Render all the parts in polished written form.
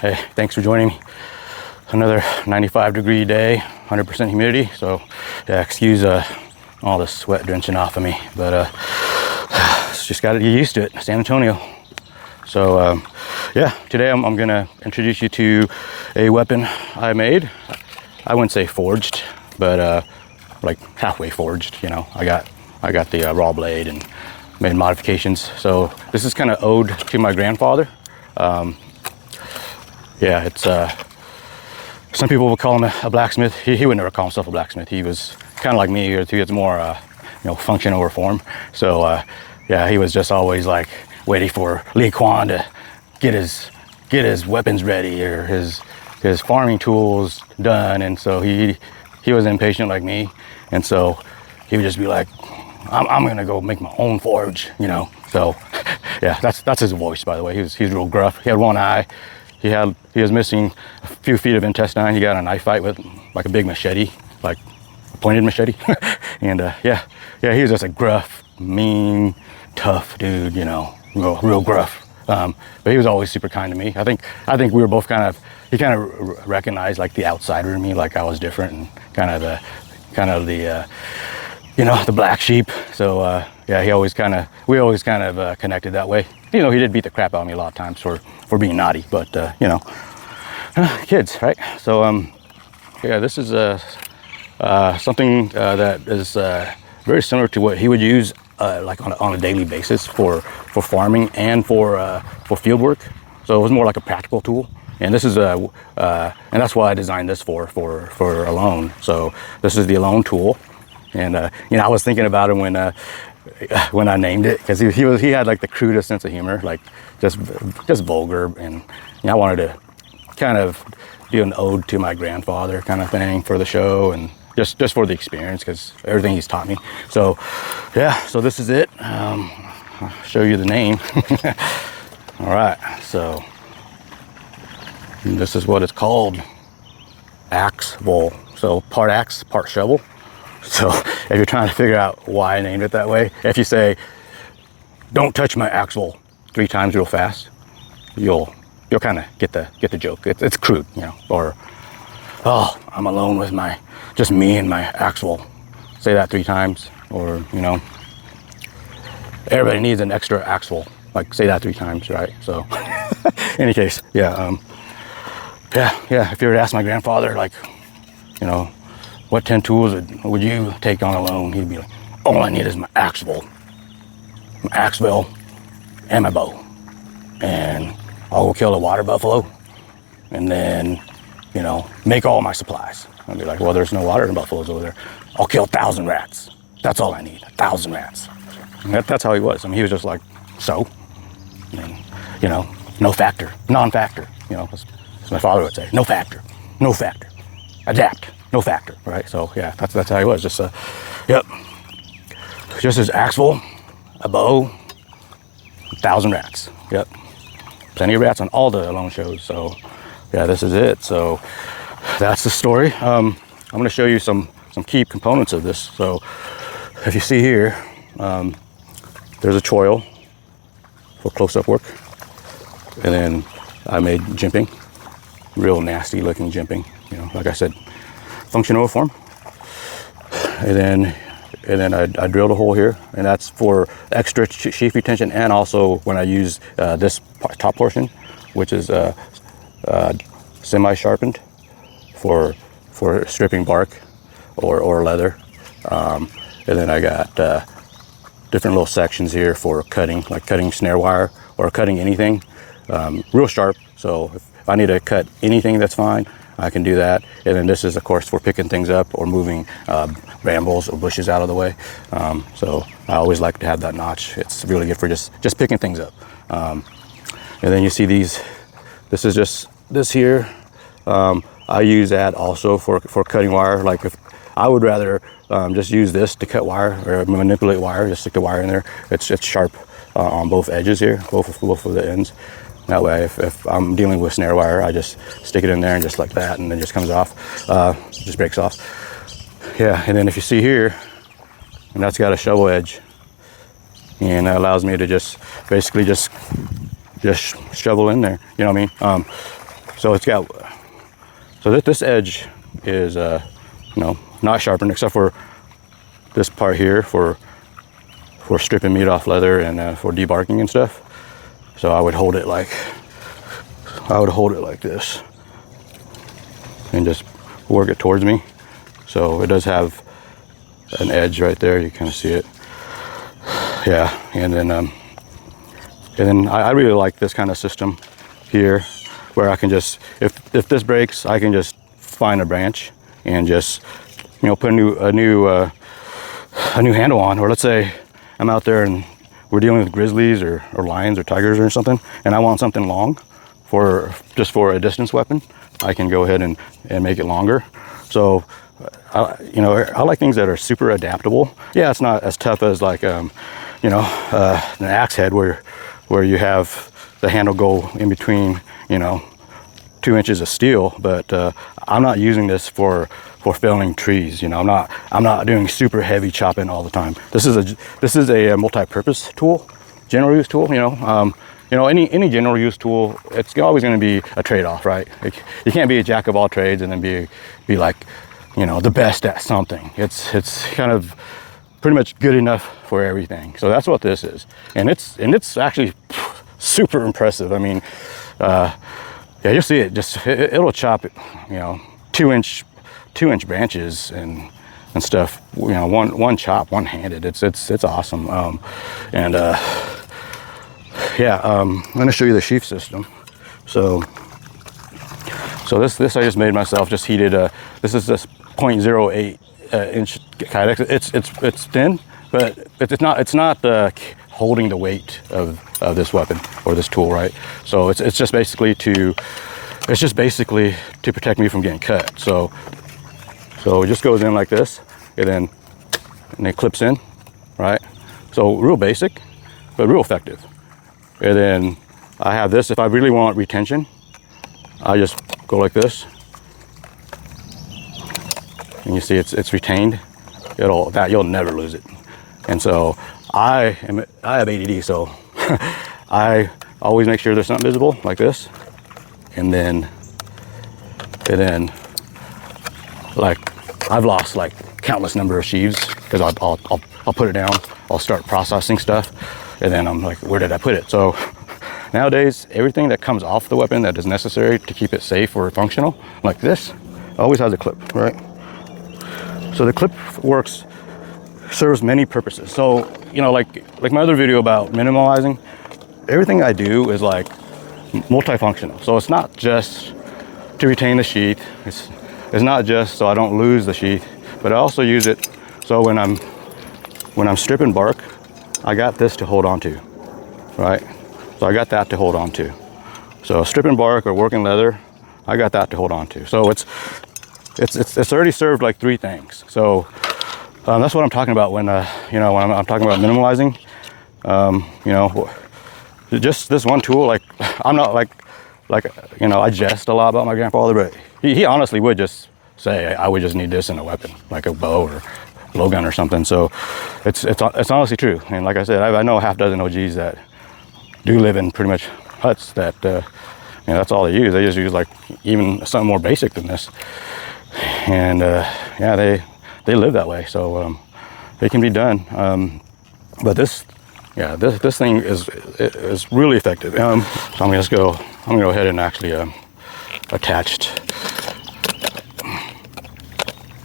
Hey, thanks for joining me. Another 95-degree day, 100% humidity. So, yeah, excuse all the sweat drenching off of me, but just got to get used to it. San Antonio. So, yeah, today I'm gonna introduce you to a weapon I made. I wouldn't say forged, but like halfway forged. You know, I got the raw blade and made modifications. So this is kind of ode to my grandfather. Yeah, it's some people would call him a blacksmith. He would never call himself a blacksmith. He was kind of like me. He was more function over form. So yeah, he was just always like waiting for Lee Kwan to get his weapons ready or his farming tools done. And so he was impatient like me. And so he would just be like, I'm gonna go make my own forge, you know. So yeah, that's his voice, by the way. He's real gruff. He had one eye. He was missing a few feet of intestine. He got in a knife fight with like a big machete, like a pointed machete. And yeah, he was just a gruff, mean, tough dude, you know, real gruff. But he was always super kind to me. I think we were both he kind of recognized like the outsider in me, like I was different and kind of the the black sheep. So yeah, we always kind of connected that way. You know, he did beat the crap out of me a lot of times for being naughty, but kids, right? So yeah, this is something that is very similar to what he would use like on a daily basis for farming and for field work. So it was more like a practical tool. And this is and that's why I designed this for Alone. So this is the Alone tool. And I was thinking about him when I named it, because he had like the crudest sense of humor, like just vulgar, and I wanted to kind of do an ode to my grandfather kind of thing for the show, and just for the experience, because everything he's taught me. So yeah, so this is it. I'll show you the name. All right, so this is what it's called, AX-Vel. So part axe, part shovel. So if you're trying to figure out why I named it that way, if you say, "Don't touch my AX-Vel" 3 times real fast, you'll kind of get the joke. It's crude, you know. Or, "Oh, I'm alone with just me and my AX-Vel." Say that 3 times. Or, everybody needs an extra AX-Vel. Like, say that 3 times, right? So, in any case, yeah. If you were to ask my grandfather, like, what 10 tools would you take on Alone? He'd be like, "All I need is my AX-Vel, and my bow. And I'll go kill a water buffalo, and then, make all my supplies." I'd be like, "Well, there's no water buffaloes over there. I'll kill 1,000 rats. That's all I need, 1,000 rats." And that's how he was. I mean, he was just like, so, and, no factor, non-factor, as my father would say, no factor, adapt. No factor, right? So yeah, that's how he was. Just yep, just his AX-Vel, a bow, 1,000 rats. Yep, plenty of rats on all the Alone shows. So yeah, this is it. So that's the story. I'm going to show you some key components of this. So if you see here, there's a choil for close-up work, and then I made jimping, real nasty looking jimping. Like I said, function over form. And then I drilled a hole here, and that's for extra sheath retention, and also when I use this top portion, which is semi-sharpened for stripping bark or leather. And then I got different little sections here for cutting, like cutting snare wire or cutting anything, real sharp. So if I need to cut anything, that's fine. I can do that. And then this is, of course, for picking things up or moving brambles or bushes out of the way. So I always like to have that notch. It's really good for just picking things up. And then you see these, this is just this here. I use that also for cutting wire. Like if I would rather just use this to cut wire or manipulate wire, just stick the wire in there. It's sharp on both edges here, both of the ends. That way, if I'm dealing with snare wire, I just stick it in there and just like that, and then it just comes off, just breaks off. Yeah, and then if you see here, and that's got a shovel edge, and that allows me to just basically just shovel in there. You know what I mean? So it's got, so that this edge is, you know, not sharpened except for this part here for stripping meat off leather and for debarking and stuff. So I would hold it like this and just work it towards me. So it does have an edge right there. You kind of see it. Yeah, and then I really like this kind of system here, where I can just, if this breaks, I can just find a branch and just, you know, put a new handle on. Or let's say I'm out there and we're dealing with grizzlies or lions or tigers or something, and I want something long just for a distance weapon. I can go ahead and make it longer. So, you know, I like things that are super adaptable. Yeah, it's not as tough as like, you know, an axe head where you have the handle go in between, you know, 2 inches of steel. But I'm not using this for felling trees. You know, I'm not doing super heavy chopping all the time. This is a multi-purpose tool, general use tool. You know, any general use tool, it's always going to be a trade-off, right? You can't be a jack of all trades and then be like, you know, the best at something. It's kind of pretty much good enough for everything. So that's what this is, and it's actually super impressive. I mean, yeah, you'll see it. It'll chop, you know, 2 inch branches and stuff. You know, one chop, one-handed. It's awesome. Yeah, I'm gonna show you the sheath system. So this I just made myself. Just heated. This is this 0.08 inch kydex. It's thin, but it's not holding the weight of this weapon or this tool, right? So it's just basically to protect me from getting cut. So it just goes in like this, and it clips in, right? So real basic, but real effective. And then I have this. If I really want retention, I just go like this, and you see it's retained. You'll never lose it. And so I have ADD, so I always make sure there's something visible like this, and then like I've lost like countless number of sheaths because I'll put it down, I'll start processing stuff, and then I'm like, where did I put it? So nowadays, everything that comes off the weapon that is necessary to keep it safe or functional, like this, always has a clip, right? So the clip serves many purposes. So, you know, like my other video about minimalizing, everything I do is like multifunctional. So it's not just to retain the sheath. It's not just so I don't lose the sheath, but I also use it so when I'm stripping bark, I got this to hold on to, right? So I got that to hold on to. So stripping bark or working leather, I got that to hold on to. So it's already served like three things. So that's what I'm talking about when you know, when I'm talking about minimalizing. You know, just this one tool. Like I'm not like you know, I jest a lot about my grandfather, but he honestly would just say I would just need this in a weapon, like a bow or blowgun or something. So it's honestly true. And like I said, I know a half dozen OGs that do live in pretty much huts that you know, that's all they use. They just use like even something more basic than this, and yeah, they live that way. So it can be done. But this thing is really effective. So I'm gonna go ahead and actually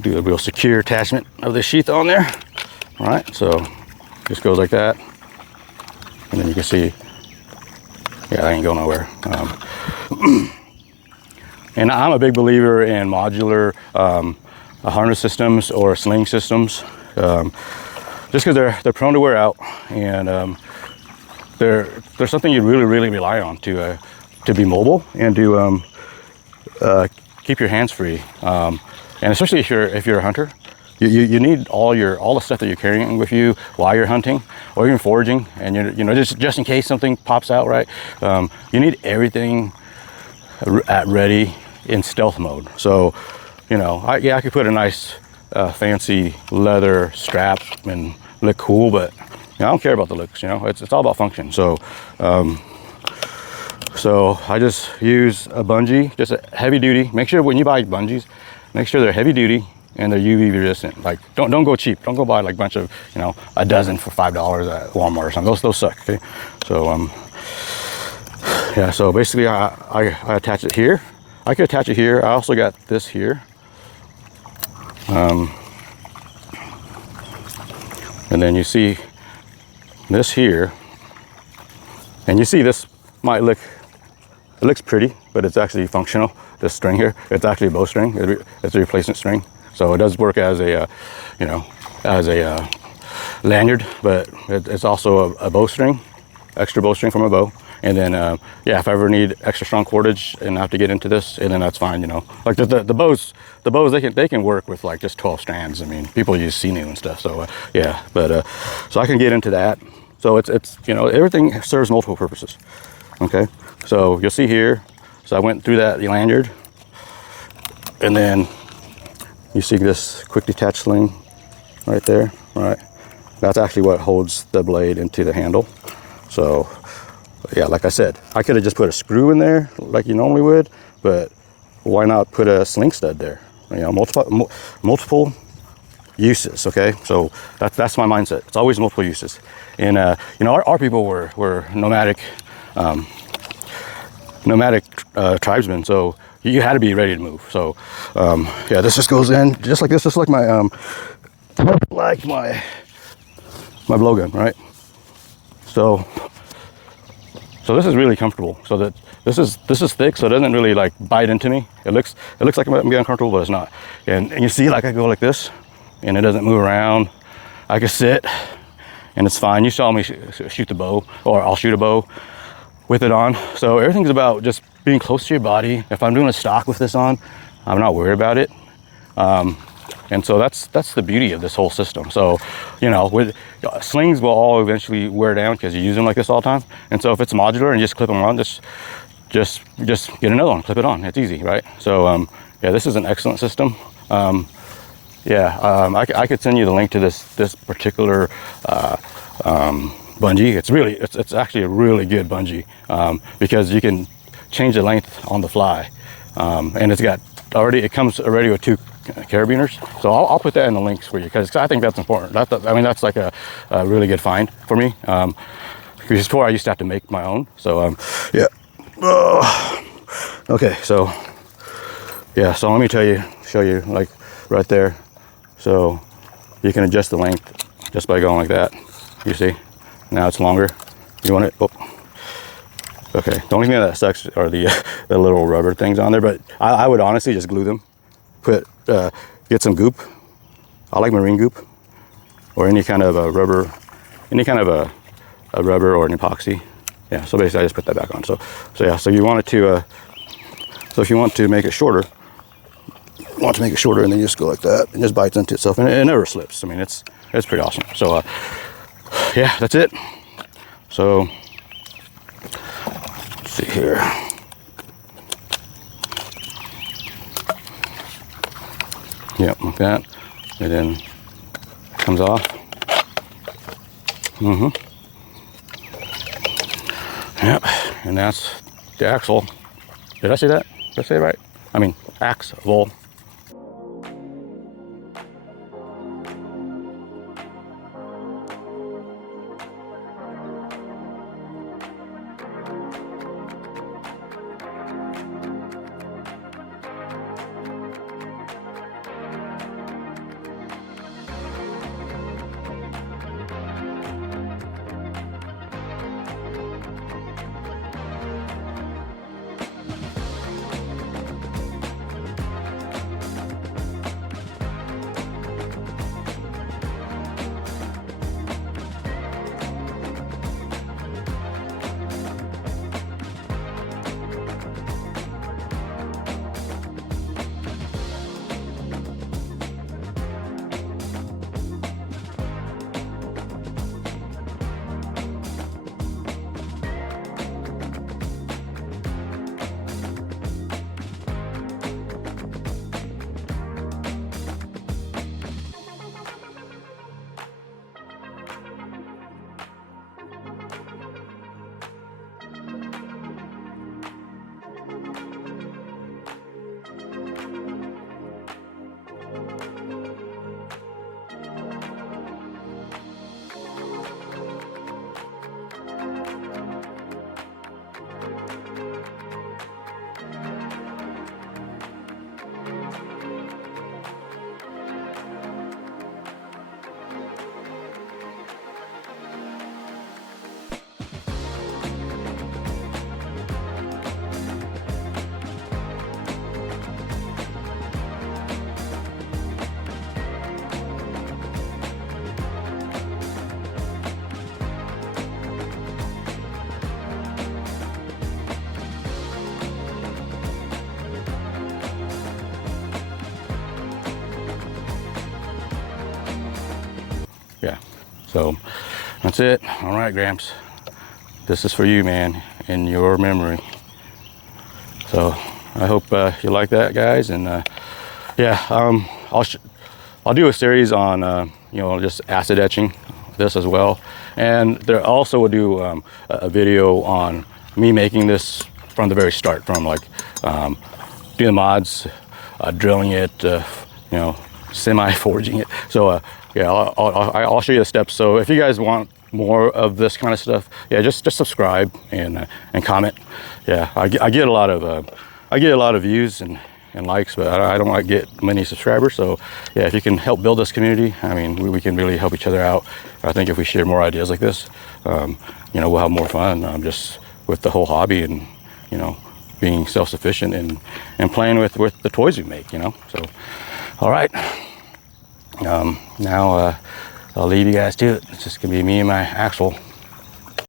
do a real secure attachment of the sheath on there. All right, so just goes like that, and then you can see, yeah, that ain't going nowhere. And I'm a big believer in modular harness systems or sling systems, just because they're prone to wear out, and they're something you really rely on to be mobile and to keep your hands free. And especially if you're a hunter, you need all the stuff that you're carrying with you while you're hunting or even foraging, and you know, just in case something pops out, right? You need everything at ready in stealth mode. So, you know, I could put a nice fancy leather strap and look cool, but you know, I don't care about the looks. You know, it's all about function. So So I just use a bungee, just a heavy duty. Make sure when you buy bungees, make sure they're heavy duty and they're UV resistant. Like don't go cheap. Don't go buy like a bunch of, you know, a dozen for $5 at Walmart or something. Those suck. Okay. So yeah. So basically, I attach it here. I could attach it here. I also got this here. And then you see this here, and you see this might look, it looks pretty, but it's actually functional. This string here, it's actually a bowstring. It's a replacement string, so it does work as a, you know, as a lanyard, but it's also a bowstring, extra bowstring from a bow. And then, yeah, if I ever need extra strong cordage and I have to get into this, and then that's fine, you know. Like the bows, they can work with like just 12 strands. I mean, people use sinew and stuff, so yeah. But so I can get into that. So it's you know, everything serves multiple purposes. Okay, so you'll see here. So I went through that lanyard, and then you see this quick detach sling right there, right? That's actually what holds the blade into the handle. So yeah, like I said, I could have just put a screw in there like you normally would, but why not put a sling stud there? You know, multiple uses. Okay, so that's my mindset. It's always multiple uses. And you know, our people were nomadic tribesmen, so you had to be ready to move. So yeah, this just goes in just like this, just like my blowgun, right? So this is really comfortable. So that this is thick, so it doesn't really like bite into me. It looks like I'm getting uncomfortable, but it's not. And you see, like I go like this, and it doesn't move around. I can sit, and it's fine. You saw me shoot the bow, or I'll shoot a bow with it on. So everything's about just being close to your body. If I'm doing a stock with this on, I'm not worried about it. And so that's the beauty of this whole system. So, you know, with slings will all eventually wear down because you use them like this all the time. And so if it's modular and you just clip them on, just get another one, clip it on. It's easy, right? So yeah, this is an excellent system. Yeah, I could send you the link to this particular bungee. It's actually a really good bungee because you can change the length on the fly, and it comes already with 2 carabiners. So I'll put that in the links for you because I think that's important. I mean, that's like a really good find for me. Because before I used to have to make my own. So yeah. Okay, so yeah, so let me show you like right there. So you can adjust the length just by going like that. You see, now it's longer. You want it? Oh. Okay, the only thing that sucks are the little rubber things on there, but I would honestly just glue them. Get some goop. I like marine goop, or any kind of a rubber, a rubber or an epoxy. Yeah, so basically I just put that back on. So yeah, so you want it to, so if you want to make it shorter, and then you just go like that, and just bites into itself, and it never slips. I mean, it's pretty awesome. So yeah, that's it. So let's see here. Yep, like that, and then it comes off. Yep, and that's the AX-Vel. Did I say that? Did I say it right? I mean, AX-Vel. yeah. So that's it. All right, Gramps. This is for you, man, in your memory. So I hope you like that, guys. And yeah, I'll do a series on you know, just acid etching this as well. And there also will do a video on me making this from the very start, from like doing the mods, drilling it, you know, semi-forging it. So yeah, I'll show you the steps. So if you guys want more of this kind of stuff, yeah, just subscribe and comment. Yeah, I get a lot of views and likes, but I don't like get many subscribers. So yeah, if you can help build this community, I mean, we can really help each other out. I think if we share more ideas like this, you know, we'll have more fun just with the whole hobby, and you know, being self-sufficient and playing with the toys we make, you know. So all right, now I'll leave you guys to it. It's just gonna be me and my AX-Vel.